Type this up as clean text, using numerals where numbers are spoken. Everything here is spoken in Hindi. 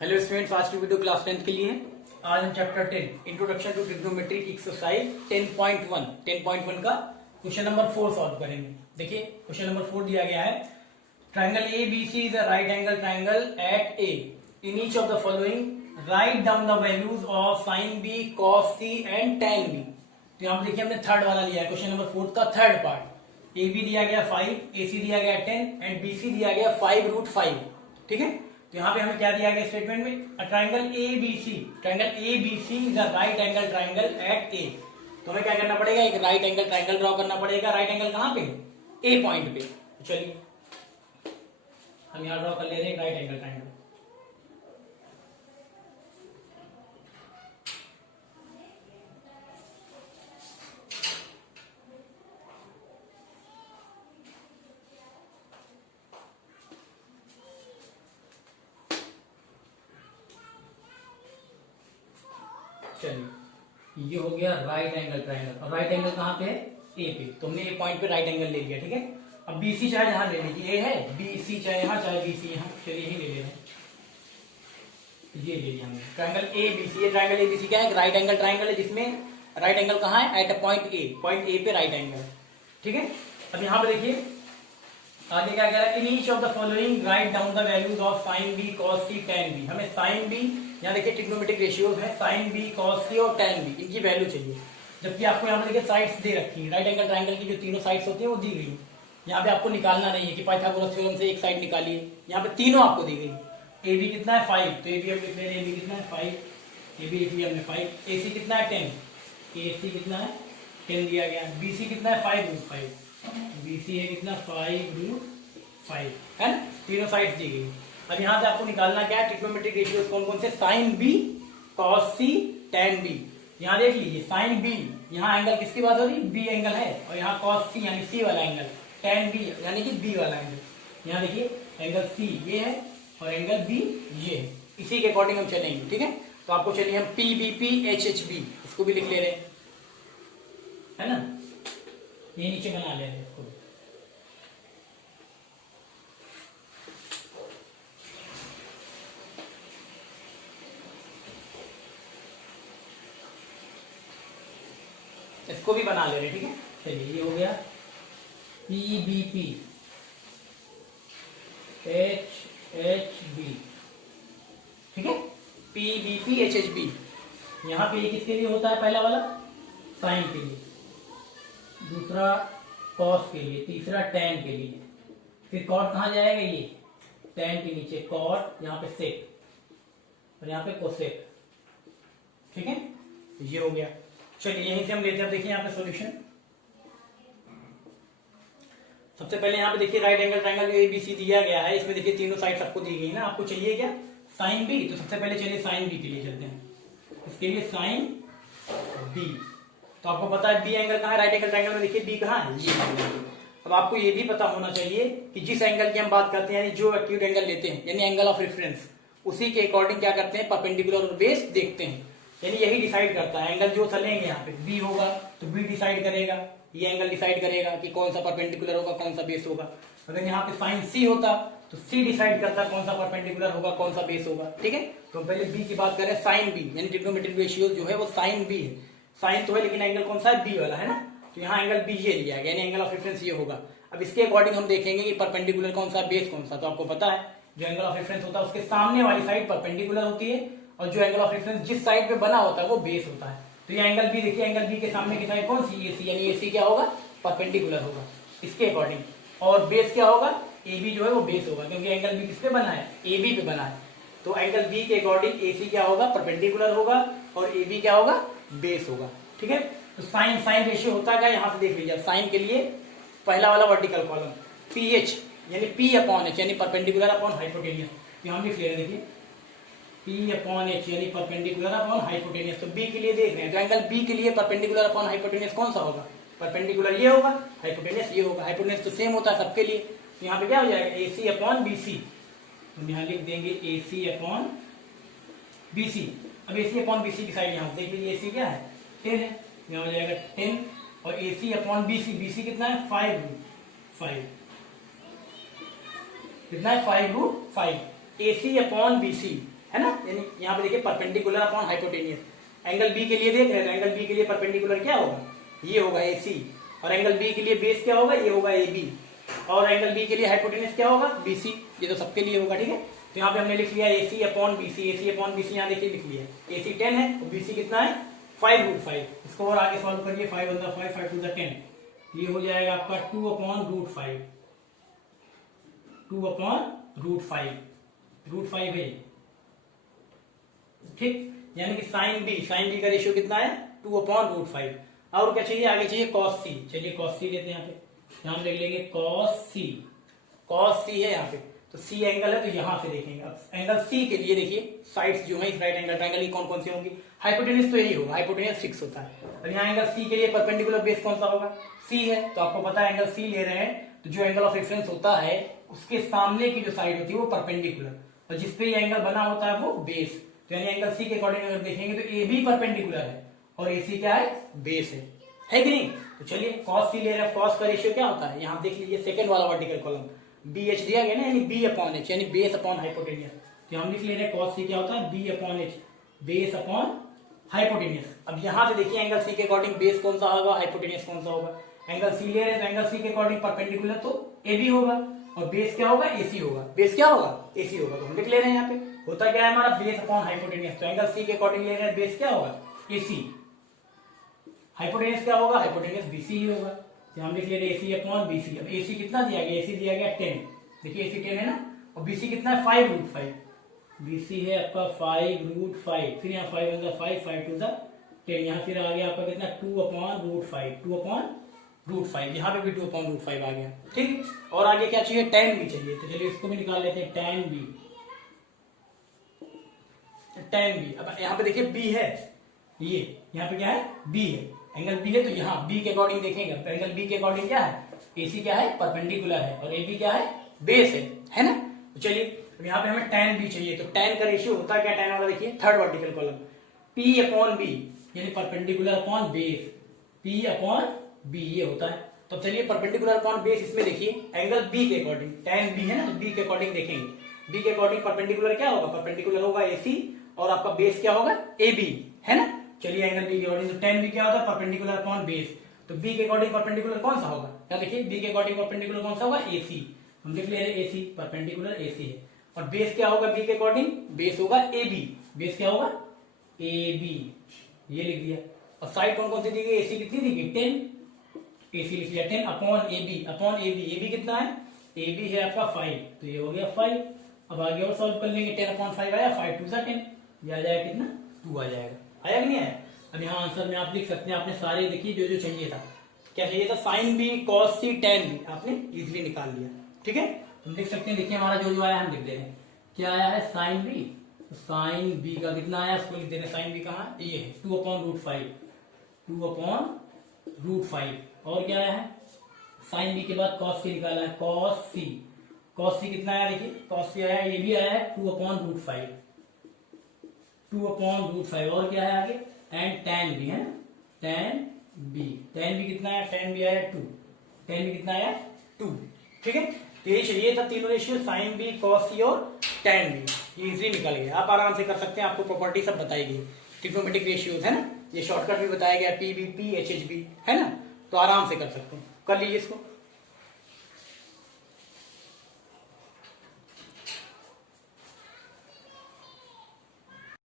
हेलो स्टूडेंट्स, आज की वीडियो क्लास 10th के लिए है। आज हम चैप्टर 10 इंट्रोडक्शन टू ट्रिग्नोमेट्री की एक्सरसाइज 10.1 का क्वेश्चन नंबर 4 सॉल्व करेंगे। देखिए क्वेश्चन नंबर 4 दिया गया है, triangle A B C is a right angle triangle at A, in each of the following write down the values of sine B, cos C and tan B. तो यहाँ पे देखिए हमने थर्ड वाला लिया है, क्वेश्चन नंबर 4 का थर्ड पार्ट। ए बी दिया गया 5, ए सी दिया गया 10 एंड बी सी दिया गया 5√5। ठीक है, तो यहाँ पे हमें क्या दिया गया स्टेटमेंट में, triangle A B C is a right angle triangle at A. तो हमें क्या करना पड़ेगा, एक राइट एंगल ट्राइंगल ड्रॉ करना पड़ेगा। राइट एंगल कहाँ पे, ए पॉइंट पे। चलिए हम यहाँ ड्रॉ कर ले रहे हैं राइट एंगल ट्राइंगल। चलिए ये हो गया राइट एंगल ट्राइंगल, और राइट एंगल कहाँ पे है, ए पे। तो हमने ए पॉइंट पे राइट एंगल ले लिया। ठीक है, अब बीसी चाहे यहां ले लीजिए, ए है, बीसी चाहे यहां चाहे बीसी यहां, चलिए यही ले ले रहे हैं। ये ले लिया हमने ट्राइंगल ए बीसी। ये ट्राइंगल ए बीसी क्या है, राइट एंगल ट्राइंगल है, जिसमें राइट एंगल कहाँ है, एट अ पॉइंट ए पे राइट एंगल। ठीक है, अब यहाँ पे देखिए आगे क्या कह रहा है, in each of the following write down the values of sine B, cos C, tan B. हमें साइन बी, यहाँ देखिए ट्रिग्नोमेट्रिक रेशियोज है, साइन बी, कॉस सी और tan बी, इनकी वैल्यू चाहिए। जबकि आपको यहाँ पे देखिए साइड्स दे रखी है, राइट एंगल ट्राइंगल की जो तीनों साइड्स होती है वो दी गई। यहाँ पे आपको निकालना नहीं है कि पाइथागोरस थ्योरम से एक साइड निकालिए, यहाँ पे तीनों आपको दी गई। ए बी कितना है 5, तो ए बी हम लिख रहे हैं, ए बी कितना है 5, ए बी लिख लिया हमने 5। ए सी कितना है 10, ए सी कितना है 10 दिया गया। बी सी कितना है 5√5, बी सी है कितना 5√5, है ना, तीनों साइड्स दी गई। अब यहाँ से आपको निकालना क्या है, ट्रिग्नोमेट्रिक रेशियोज कौन कौन से, sign B, cos C, tan B. यहाँ देख लीजिए साइन बी, यहाँ एंगल किसकी बात हो रही, बी एंगल है, और यहाँ कॉस सी यानी सी वाला एंगल, tan बी यानी कि बी वाला एंगल। यहाँ देखिए एंगल सी ये है और एंगल बी ये है, इसी के अकॉर्डिंग हम चलेंगे। ठीक है, तो आपको चलिए हम P B P H H B इसको भी लिख ले रहे हैं, है ना, ये नीचे बना ले रहे हैं इसको। इसको भी बना ले रहे। ठीक है, चलिए ये हो गया P B P H H B. ठीक है, P B P H H B. यहाँ पे ये किसके लिए होता है, पहला वाला साइन के लिए, दूसरा कॉस के लिए, तीसरा tan के लिए। फिर कॉट कहाँ जाएगा, ये tan के नीचे कॉट, यहाँ पे सेक और यहाँ पे कोसेक। ठीक है, ये हो गया। चलिए यहीं से हम लेते हैं। देखिए यहाँ पे सॉल्यूशन, सबसे पहले यहाँ पे देखिए right angle triangle A B C दिया गया है, इसमें देखिए तीनों साइड सबको दी गई ना। आपको चाहिए क्या, साइन बी, तो सबसे पहले चलिए साइन बी के लिए चलते हैं। इसके लिए साइन बी, तो आपको पता है बी एंगल कहाँ है, राइट एंगल ट्राइंगल में देखिए बी कहाँ है, ये। अब आपको ये भी पता होना चाहिए कि जिस एंगल की हम बात करते हैं, यानी जो एक्यूट एंगल लेते हैं, यानी एंगल ऑफ रेफरेंस, उसी के अकॉर्डिंग क्या करते हैं, परपेंडिकुलर और बेस देखते हैं। यानी यही डिसाइड करता है, एंगल जो चलेंगे यहाँ पे बी होगा तो बी डिसाइड करेगा, ये एंगल डिसाइड करेगा कि कौन सा परपेंडिकुलर होगा, कौन सा बेस होगा। अगर यहाँ पे साइन सी होता तो सी डिसाइड करता कौन सा परपेंडिकुलर होगा, कौन सा बेस होगा। ठीक है, तो हम पहले बी की बात करें, साइन बी यानी ट्रिग्नोमेट्रिक रेशियो जो है वो साइन बी है। साइन तो है लेकिन एंगल कौन सा है, बी वाला है ना, तो यहाँ एंगल बी ये लिया गया, यानी एंगल ऑफ रेफरेंस ये होगा। अब इसके अकॉर्डिंग हम देखेंगे कि परपेंडिकुलर कौन सा, बेस कौन सा। तो आपको पता है जो एंगल ऑफ रेफरेंस होता है उसके सामने वाली साइड परपेंडिकुलर होती है, और जो एंगल ऑफ रेफरेंस जिस साइड पे बना होता है वो बेस होता है। तो ये एंगल बी देखिए, एंगल बी के सामने की साइड कौन सी, ए सी, यानी ए सी क्या होगा, परपेंडिकुलर होगा इसके अकॉर्डिंग। और बेस क्या होगा, ए बी जो है वो बेस होगा, क्योंकि एंगल बी किस पे बना है, ए बी पे बना है। तो एंगल बी के अकॉर्डिंग ए सी क्या होगा, परपेंडिकुलर होगा, और ए बी क्या होगा, बेस होगा। ठीक है, तो साइन साइन रेशियो होता है क्या, यहाँ से देख लीजिए। साइन के लिए पहला वाला वर्टिकल कॉलम पी एच यानी पी अपॉन एच यानी परपेंडिकुलर अपॉन हाइपोटेनियस, यहाँ लिख ले रहे हैं देखिए P अपॉन एच यानी परपेंडिकुलर अपॉन हाइपोटेनियस। तो बी के लिए देख रहे हैं, तो एंगल बी के लिए परपेंडिकुलर अपॉन हाइपोटेनियस कौन सा होगा, परपेंडिकुलर ये होगा, हाइपोटेनियस ये होगा। हाइपोटेनियस तो सेम होता है सबके लिए, तो यहाँ पे क्या हो जाएगा, AC अपॉन BC। हम यहाँ लिख देंगे AC अपॉन BC। अब AC अपॉन BC की साइड यहाँ देख लीजिए, AC क्या है 10 है, यहाँ हो जाएगा 10, और AC अपॉन BC, BC कितना है 5, कितना है 5√5। AC अपॉन BC है ना, यानी यहाँ पे देखिए perpendicular upon hypotenuse. Angle B के लिए देख रहे हैं तो एंगल बी के लिए परपेंडिकुलर क्या होगा, ये होगा AC, और एंगल बी के लिए बेस क्या होगा, ये होगा AB, और एंगल बी के लिए हाइपोटेनियस क्या होगा, BC। ये तो सबके लिए होगा, ठीक है। तो यहाँ पे हमने लिख लिया AC upon BC, AC upon BC यहाँ देखिए लिख लिया, AC 10 है और BC कितना है 5√5। इसको और आगे सॉल्व करिए, 5 × 5 5 × 10, ये हो जाएगा आपका 2/√5, 2/√5, √5 है, ठीक। यानी कि साइन बी का रेशियो कितना है 2/√5। और क्या चाहिए, आगे चाहिए cos C। चलिए cos C लेते हैं, यहाँ पे हम देख लेंगे cos C है यहाँ पे, तो C एंगल है तो यहाँ से देखेंगे। अब एंगल C के लिए देखिए साइड्स जो है इस राइट एंगल ट्रायंगल की कौन कौन सी होंगी, हाइपोटेन्यूज तो यही होगा, हाइपोटेन्यूज 6 होता है। और यहाँ एंगल C के लिए परपेंडिकुलर बेस कौन सा होगा, C है, तो आपको पता है एंगल C ले रहे हैं तो जो एंगल ऑफ रेफरेंस होता है उसके सामने की जो साइड होती है वो परपेंडिकुलर, और जिसपे ये एंगल बना होता है वो बेस। तो यानी एंगल C के अकॉर्डिंग अगर देखेंगे तो AB परपेंडिकुलर है और AC क्या है, बेस है कि नहीं। तो चलिए cos C ले रहे हैं, cos का रेशियो क्या होता है, यहाँ देख लीजिए सेकंड वाला वर्टिकल कॉलम BH दिया गया ना, यानी B/H यानी बेस अपॉन हाइपोटेनियस। तो हम लिख ले रहे हैं cos C क्या होता है B/H, बेस अपॉन हाइपोटेनियस। अब यहाँ से देखिए एंगल C के अकॉर्डिंग बेस कौन सा होगा, हाइपोटेनियस कौन सा होगा। एंगल C ले रहे हैं तो एंगल C के अकॉर्डिंग परपेंडिकुलर तो AB होगा, और बेस क्या होगा, AC होगा। बेस क्या होगा, AC होगा। तो हम लिख ले रहे हैं यहाँ पे होता क्या है हमारा बेस अपॉन हाइपोटेनियस। तो एंगल C के अकॉर्डिंग ले रहे हैं, बेस क्या होगा AC, हाइपोटेनियस क्या होगा, हाइपोटेनियस BC ही होगा। तो हम लिख ले रहे हैं AC अपॉन BC। अब AC कितना दिया गया, AC दिया गया 10, देखिए AC 10 है ना, और BC कितना है 5√5, BC है आपका 5√5, फिर यहाँ 5 × 5 5 × 10, यहाँ फिर आ गया आपका कितना 2/√5, 2/√5, यहाँ पे भी 2/√5 आ गया, ठीक। और आगे क्या चाहिए, tan B चाहिए, तो चलिए इसको भी निकाल लेते हैं, tan B। अब यहाँ पे देखिए B है, ये यहाँ पे क्या है B है, एंगल B है तो यहाँ B के अकॉर्डिंग देखेंगे। तो एंगल B के अकॉर्डिंग क्या है, AC क्या है परपेंडिकुलर है, और AB क्या है बेस है ना। तो चलिए अब यहाँ पे हमें tan B चाहिए, तो tan का रेशियो होता है क्या, tan वाला देखिए थर्ड वर्टिकल कॉलम P/B यानी परपेंडिकुलर अपॉन बेस, P/B ये होता है। तो चलिए परपेंडिकुलर अपॉन बेस, इसमें देखिए एंगल B के अकॉर्डिंग, tan B है ना, तो B के अकॉर्डिंग देखेंगे। B के अकॉर्डिंग परपेंडिकुलर क्या होगा, परपेंडिकुलर होगा AC, और आपका बेस क्या होगा AB, है ना। चलिए एंगल B के अकॉर्डिंग, तो tan B क्या होता है परपेंडिकुलर अपॉन बेस, तो B के अकॉर्डिंग परपेंडिकुलर कौन सा होगा, क्या देखिए B के अकॉर्डिंग परपेंडिकुलर कौन सा होगा AC, हम लिख ले रहे हैं AC, परपेंडिकुलर AC है। और बेस क्या होगा B के अकॉर्डिंग, बेस होगा AB, बेस क्या होगा AB, ये लिख दिया। और साइड कौन कौन सी दी गई, AC कितनी दी गई 10, AC लिख लिया 10 अपॉन AB, AB कितना है, AB है आपका 5, तो ये हो गया 5। अब आगे और सॉल्व कर लेंगे, 10/5 आया, 5 × 10, ये आ जाएगा कितना 2 आ जाएगा, आया कि नहीं आया। अब यहाँ आंसर में आप लिख सकते हैं, आपने सारे देखिए जो जो चाहिए था, क्या चाहिए था sin B cos C tan B, आपने इजीली निकाल लिया, ठीक है। तुम देख सकते हैं, देखिए हमारा जो जो आया हम लिख दे रहे हैं, क्या आया है sin B, तो sin B का कितना आया उसको लिख दे रहे हैं, sin B कहाँ ये है 2/√5, 2/√5। और क्या आया है sin B के बाद cos C निकाला है, cos C कितना आया देखिए, cos C आया, ये भी आया है 2/√5, 2/√5। और क्या है आगे, एंड tan B है ना, tan B कितना आया, tan B आया 2, tan B कितना आया 2, ठीक है। तो ये चाहिए था तीनों ratio, sin B cos C और tan B, ये इजीली निकल गया। आप आराम से कर सकते हैं, आपको प्रॉपर्टी सब बताई गई, ट्रिग्नोमेट्रिक रेशियोज है ना, ये शॉर्टकट भी बताया गया PB PHHB है ना, तो आराम से कर सकते हैं, कर लीजिए इसको।